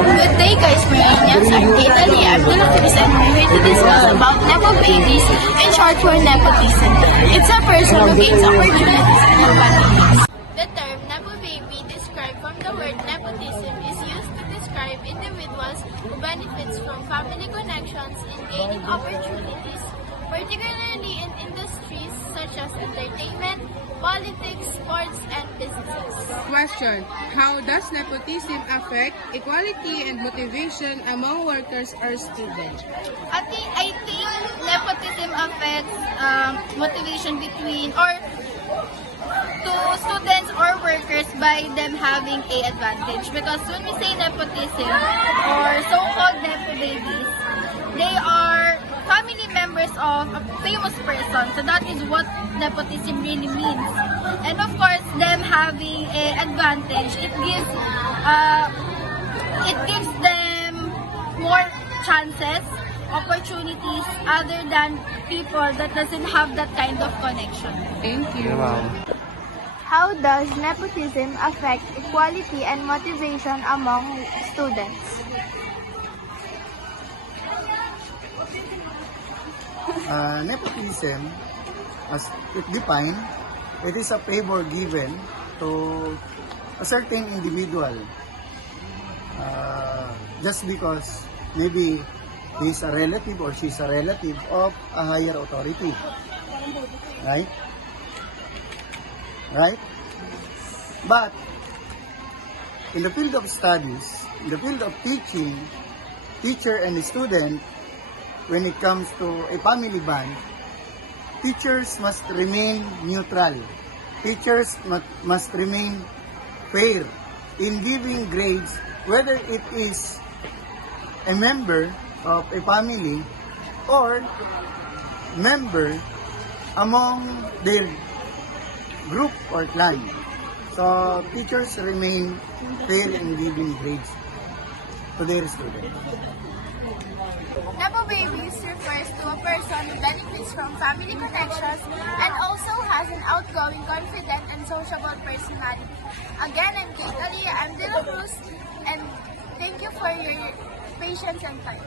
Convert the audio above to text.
Good day guys, Marinians. I'm Italy. I'm the Cruz and we're here to discuss about Nepo babies, in short for nepotism. It's a person who gains opportunities and advantages. The term Nepo baby, described from the word nepotism, is used to describe individuals who benefits from family connections in gaining opportunities, particularly in industries such as entertainment, politics, sports, and businesses. Question: how does nepotism affect equality and motivation among workers or students? I think nepotism affects motivation between or to students or workers by them having a advantage, because when we say nepotism or so-called nepo babies, they are family members of a famous person. So that is what nepotism really means. And of course, them having an advantage, it gives them more chances, opportunities other than people that doesn't have that kind of connection. Thank you. How does nepotism affect equality and motivation among students? Nepotism, as it defined, it is a favor given to a certain individual just because maybe he's a relative or she's a relative of a higher authority. Right? Right? But in the field of studies, in the field of teaching, teacher and student, when it comes to a family bond, teachers must remain neutral. Teachers must remain fair in giving grades, whether it is a member of a family or member among their group or clan. So teachers remain fair in giving grades to their students. Nepo babies refers to a person who benefits from family connections and also has an outgoing, confident, and sociable personality. Again, I'm Kate Ali, I'm De La Cruz, and thank you for your patience and time.